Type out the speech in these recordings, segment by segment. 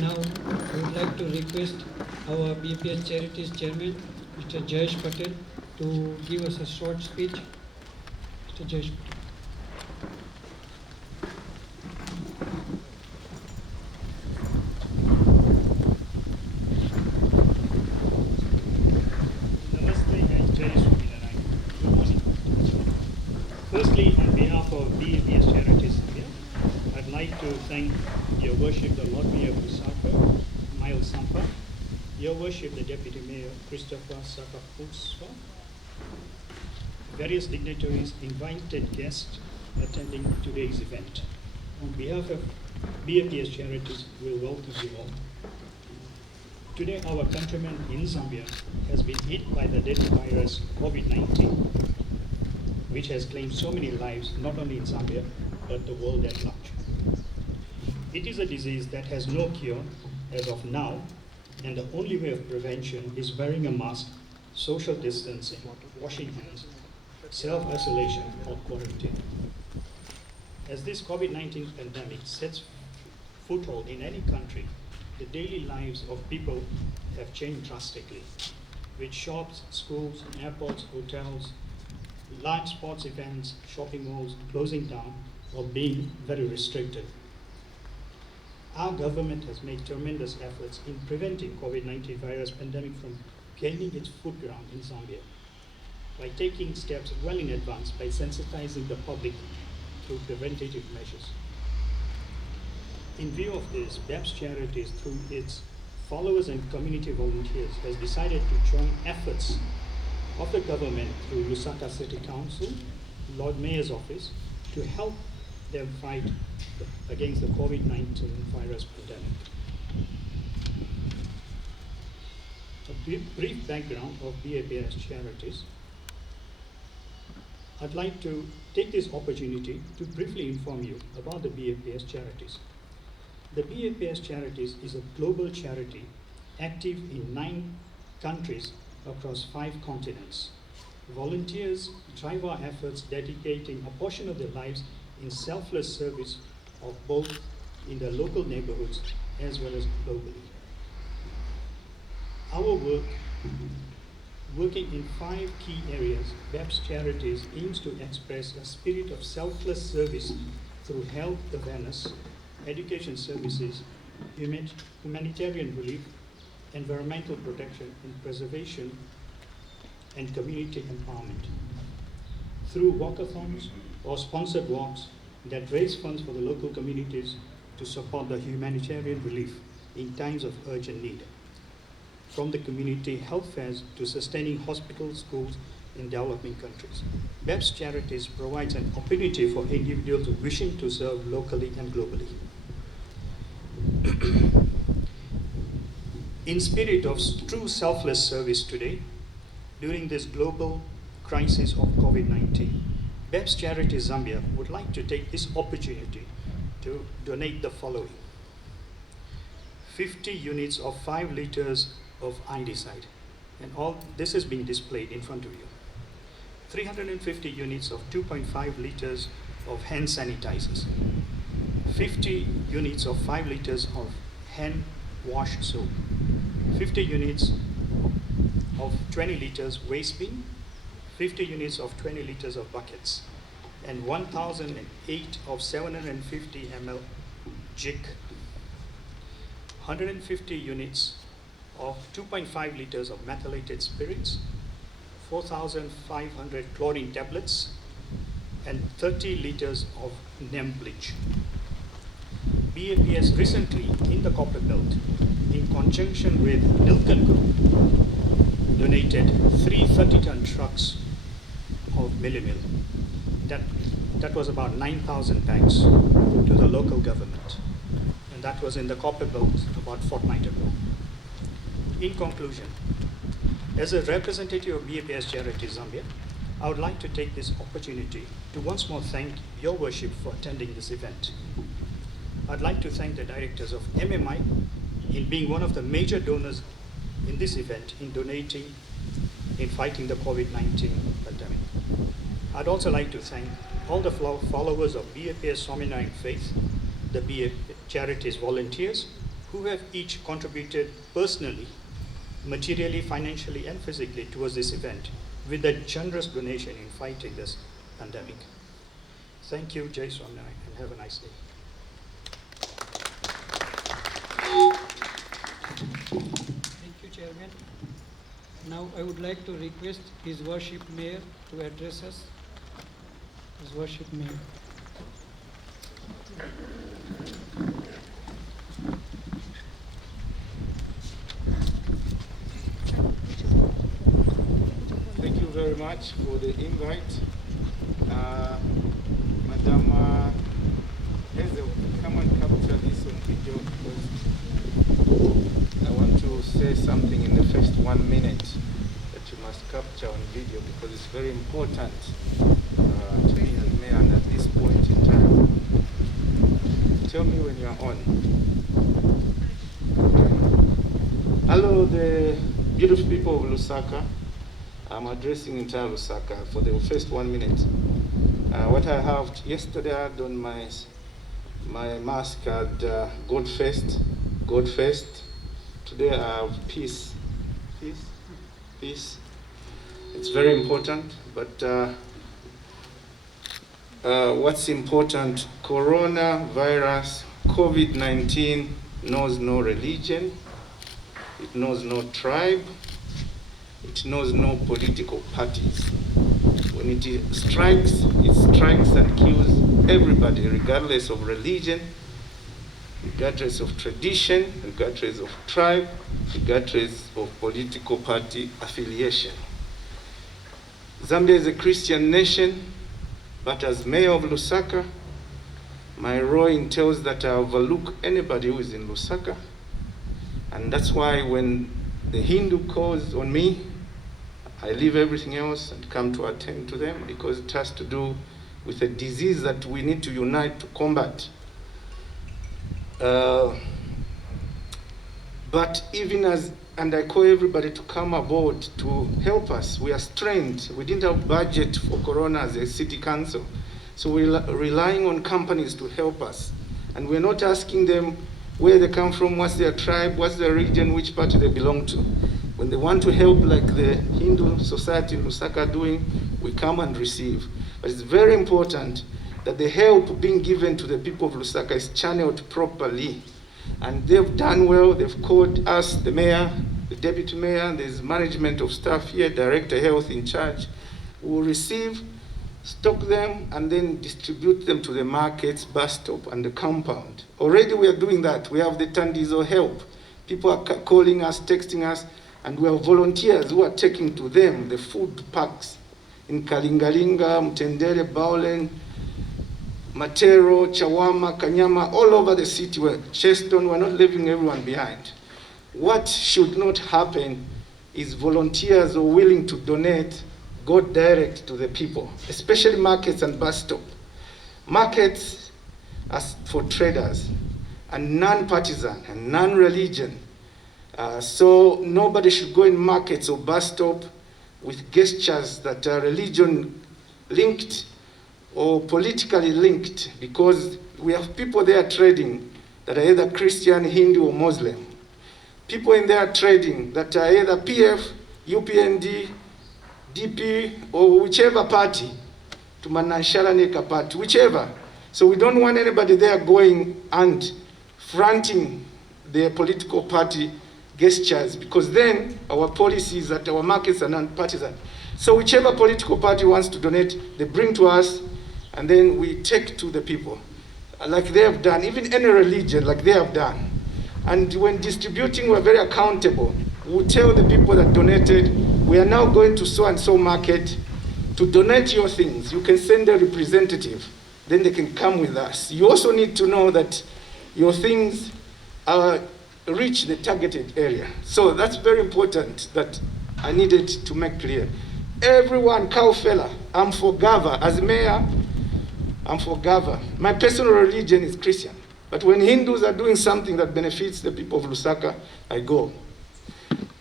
Now, I would like to request our BPS Charities Chairman, Mr. Jayesh Patel, to give us a short speech. Mr. Jayesh Patel. Namaste and Jai Swaminarayan. Good morning. Firstly, on behalf of BAPS Charities India, I'd like to thank Your Worship the Lord Mayor of Lusaka, Miles Sampa, Your Worship the Deputy Mayor Christopher Sakapuswa, various dignitaries, invited guests attending today's event. On behalf of BAPS Charities, we welcome you all. Today, our countrymen in Zambia has been hit by the deadly virus COVID-19, which has claimed so many lives, not only in Zambia, but the world at large. It is a disease that has no cure as of now, and the only way of prevention is wearing a mask, social distancing, washing hands, self-isolation, or quarantine. As this COVID-19 pandemic sets foothold in any country, the daily lives of people have changed drastically, with shops, schools, airports, hotels, large sports events, shopping malls closing down or being very restricted. Our government has made tremendous efforts in preventing COVID-19 virus pandemic from gaining its foot ground in Zambia by taking steps well in advance by sensitizing the public through preventative measures. In view of this, Baps Charities, through its followers and community volunteers, has decided to join efforts of the government through Lusaka City Council, Lord Mayor's Office, to help them fight against the COVID-19 virus pandemic. A brief background of BAPS Charities. I'd like to take this opportunity to briefly inform you about the BAPS Charities. The BAPS Charities is a global charity active in 9 countries across 5 continents. Volunteers drive our efforts dedicating a portion of their lives in selfless service of both in their local neighborhoods as well as globally. Our working in 5 key areas, Baps Charities aims to express a spirit of selfless service through health awareness, education services, humanitarian relief, environmental protection and preservation, and community empowerment. Through walkathons or sponsored walks that raise funds for the local communities to support the humanitarian relief in times of urgent need. From the community health fairs to sustaining hospitals, schools in developing countries. Baps Charities provides an opportunity for individuals wishing to serve locally and globally. In spirit of true selfless service today, during this global crisis of COVID-19, Baps Charities Zambia would like to take this opportunity to donate the following: 50 units of 5 liters of Idicide, and all this is being displayed in front of you. 350 units of 2.5 liters of hand sanitizers, 50 units of 5 liters of hand wash soap, 50 units of 20 liters waste bin, 50 units of 20 liters of buckets, and 1,008 of 750 ml jig, 150 units of 2.5 liters of methylated spirits, 4,500 chlorine tablets, and 30 liters of neem bleach. BAPS recently, in the copper belt, in conjunction with Nilkan Group, donated 3 30-ton trucks of millimil. That was about 9,000 bags to the local government. And that was in the copper belt about a fortnight ago. In conclusion, as a representative of BAPS Charities Zambia, I would like to take this opportunity to once more thank Your Worship for attending this event. I'd like to thank the directors of MMI in being one of the major donors in this event in donating in fighting the COVID-19 pandemic. I'd also like to thank all the followers of BAPS Swaminarayan Faith, the BAPS Charities volunteers, who have each contributed personally, materially, financially, and physically towards this event with a generous donation in fighting this pandemic. Thank you, Jai Swami, and have a nice day. Thank you, Chairman. Now I would like to request His Worship Mayor to address us. His Worship Mayor. Thank you very much for the invite. Madam Hazel, come and capture this on video because I want to say something in the first 1 minute that you must capture on video because it's very important to me as mayor and at this point in time. Tell me when you're on. Hello, the beautiful people of Lusaka. I'm addressing entire Lusaka for the first 1 minute. What I have yesterday, I had on my mask had God first. Today I have peace. It's very important, but what's important, coronavirus, COVID-19 knows no religion, it knows no tribe, it knows no political parties. When it strikes and kills everybody, regardless of religion, regardless of tradition, regardless of tribe, regardless of political party affiliation. Zambia is a Christian nation, but as mayor of Lusaka, my role entails that I overlook anybody who is in Lusaka, and that's why when the Hindu calls on me, I leave everything else and come to attend to them because it has to do with a disease that we need to unite to combat. But even as, and I call everybody to come aboard to help us. We are strained. We didn't have budget for Corona as a city council. So we're relying on companies to help us. And we're not asking them where they come from, what's their tribe, what's their region, which party they belong to. When they want to help, like the Hindu society in Lusaka doing, we come and receive. But it's very important that the help being given to the people of Lusaka is channeled properly. And they've done well. They've called us, the mayor, the deputy mayor, there's management of staff here, director health in charge. We'll receive, stock them, and then distribute them to the markets, bus stop, and the compound. Already we are doing that. We have the Tandizo help. People are calling us, texting us, and we have volunteers who are taking to them the food packs in Kalingalinga, Mtendere, Baulen, Matero, Chawama, Kanyama, all over the city. Cheston, we're not leaving everyone behind. What should not happen is volunteers who are willing to donate go direct to the people, especially markets and bus stop. Markets are for traders and non-partisan and non-religion. So nobody should go in markets or bus stop with gestures that are religion linked or politically linked, because we have people there trading that are either Christian, Hindu, or Muslim. People in there trading that are either PF, UPND, DP, or whichever party, to Mananshara Neka party, whichever. So we don't want anybody there going and fronting their political party gestures, because then our policies at our markets are non-partisan. So whichever political party wants to donate, they bring to us, and then we take to the people, like they have done, even any religion, like they have done. And when distributing, we're very accountable. We'll tell the people that donated, we are now going to so-and-so market to donate your things. You can send a representative, then they can come with us. You also need to know that your things reach the targeted area. So that's very important that I needed to make clear. Everyone, Kaufela, I'm for Gava. As mayor, I'm for Gava. My personal religion is Christian. But when Hindus are doing something that benefits the people of Lusaka, I go.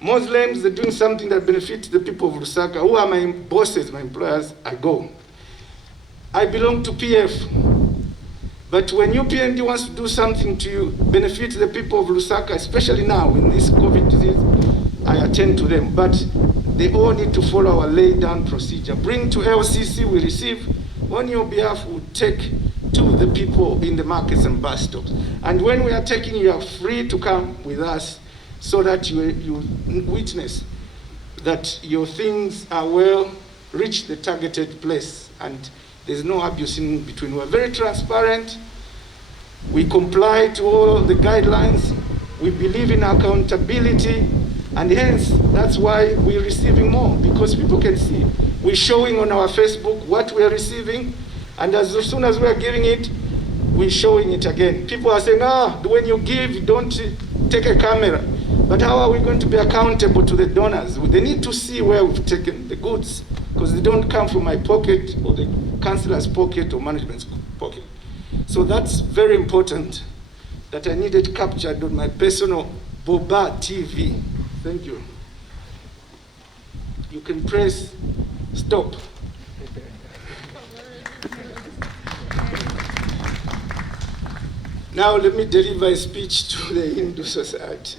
Muslims are doing something that benefits the people of Lusaka, who are my bosses, my employers, I go. I belong to PF. But when UPND wants to do something to benefit the people of Lusaka, especially now in this COVID disease, I attend to them. But they all need to follow our laid down procedure. Bring to LCC, we receive. On your behalf, we take to the people in the markets and bus stops. And when we are taking, you are free to come with us so that you witness that your things are well, reach the targeted place, and there's no abuse in between. We're very transparent. We comply to all the guidelines. We believe in accountability, and hence, that's why we're receiving more, because people can see. We're showing on our Facebook what we are receiving, and as soon as we are giving it, we're showing it again. People are saying, when you give, don't take a camera. But how are we going to be accountable to the donors? They need to see where we've taken the goods, because they don't come from my pocket or the councillor's pocket or management's pocket. So that's very important that I needed captured on my personal Boba TV. Thank you. You can press stop. Now let me deliver a speech to the Hindu society.